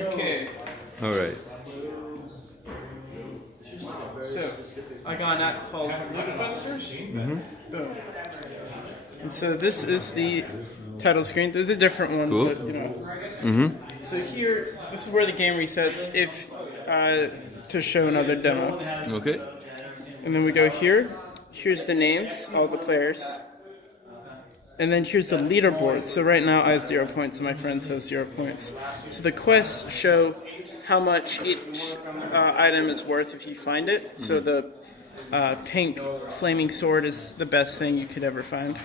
Okay. All right. So, I got an app called Boom. And so this is the title screen. There's a different one, Cool. but you know. So here, this is where the game resets if to show another demo. Okay. And then we go here. Here's the names, all the players. And then here's the leaderboard. So right now I have 0 points and my friends have 0 points. So the quests show how much each item is worth if you find it. So the pink flaming sword is the best thing you could ever find.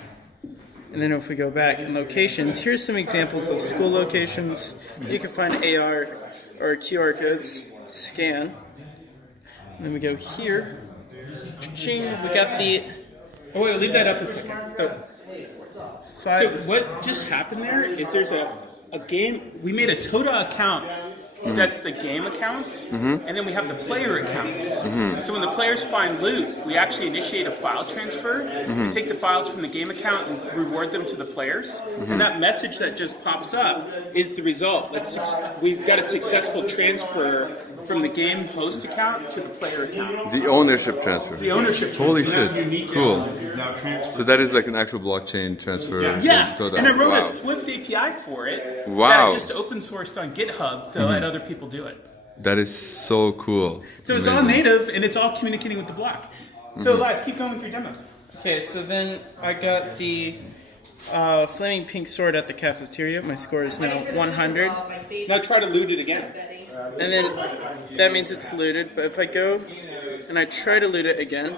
And then if we go back in locations, here's some examples of school locations. You can find AR or QR codes, scan. And then we go here. Ching, we got the... Oh wait, leave that up a second. Oh. So what just happened there is there's a game, we made a Toda account that's the game account, and then we have the player accounts. So when the players find loot, we actually initiate a file transfer to take the files from the game account and reward them to the players. And that message that just pops up is the result. We've got a successful transfer from the game host account to the player account. The ownership transfer. The ownership transfer. Holy shit. Cool. So that is like an actual blockchain transfer. Yeah, to Toda. and I wrote Wow. a Swift API for it Wow. that I just open sourced on GitHub to let other people do it. That is so cool. So it's all native and it's all communicating with the block. So Elias, keep going with your demo. Okay, so then I got the flaming pink sword at the cafeteria. My score is now 100. Now try to loot it again. And then that means it's looted. But if I go and I try to loot it again,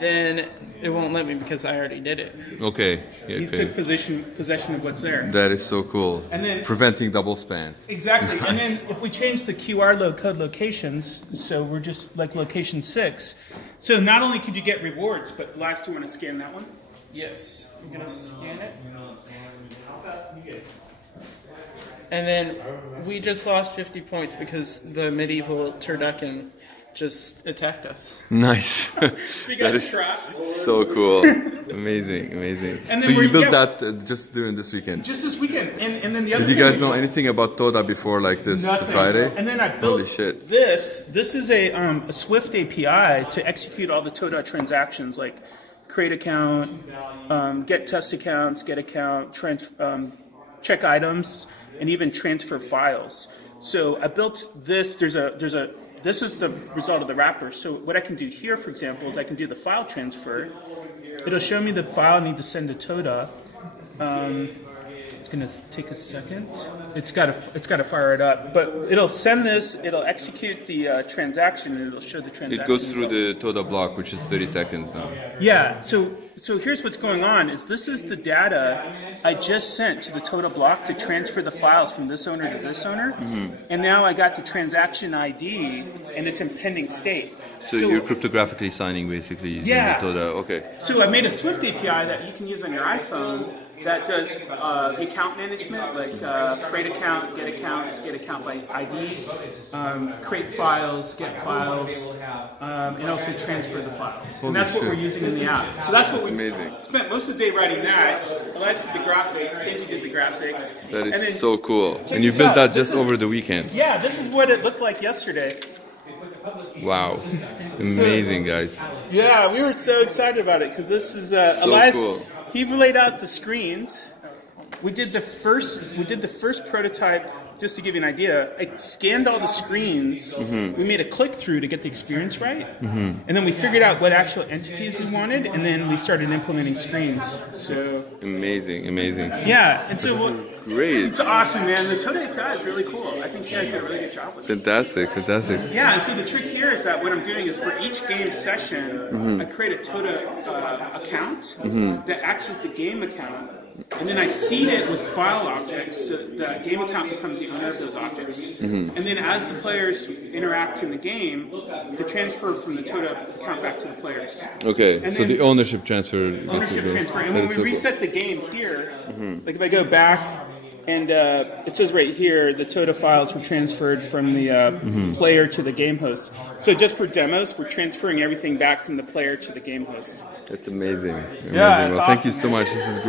then it won't let me because I already did it. Okay. Yeah, He's okay. took possession of what's there. That is so cool. And then preventing double span. Exactly. And then if we change the QR code locations, so we're just like location 6. So not only could you get rewards, but last you want to scan that one? Yes. I'm going to scan it. And then we just lost 50 points because the medieval turducken just attacked us. Nice. So you got That is traps. so cool. Amazing, amazing. And So then you built yeah, that just during this weekend? just this weekend. And then the other Did you thing guys know anything about Toda before like this Nothing. Friday? And then I built Holy shit. this. This is a Swift API to execute all the Toda transactions like create account, get test accounts, get account, check items, and even transfer files. So I built this. This is the result of the wrapper. So what I can do here, for example, is I can do the file transfer. It'll show me the file I need to send to Toda. It's going to take a second. It's got to fire it up, but it'll send this. It'll execute the transaction, and it'll show the transaction. It goes through result. the Toda block, which is 30 seconds now. Yeah. So here's what's going on: is this is the data I just sent to the Toda block to transfer the files from this owner to this owner, and now I got the transaction ID, and it's in pending state. So you're cryptographically signing basically using the Toda. Okay. So I made a Swift API that you can use on your iPhone that does the account management, like create account, get accounts, get account by ID, create files, get files, and also transfer the files. Holy and that's what shit. we're using in the app. So that's what we amazing. spent most of the day writing that. Elias did the graphics, Kenji did the graphics. That is and then, so cool. check And you this built out. that This just is- over the weekend. Yeah, this is what it looked like yesterday. Wow. Amazing, guys. Yeah, we were so excited about it because this is So Elias. cool. He laid out the screens. We did the first prototype just to give you an idea. I scanned all the screens. We made a click through to get the experience right, and then we figured out what actual entities we wanted, and then we started implementing screens. So Amazing, amazing. yeah, and so Great. it's awesome, man. The Toda API is really cool. I think you guys did a really good job with it. Fantastic, fantastic. Yeah, and see the trick here is that what I'm doing is for each game session, I create a Toda account that acts as the game account, and then I seed it with file objects. So the game account becomes the owner of those objects. And then as the players interact in the game, the transfer from the Toda account back to the players. Okay, And so then- the ownership transfer. Ownership transfer. And That when is we so cool. reset the game here, like if I go back And it says right here, the Toda files were transferred from the player to the game host. So just for demos, we're transferring everything back from the player to the game host. That's amazing. Amazing. Yeah, it's Well, thank you awesome, so man. much. This is great.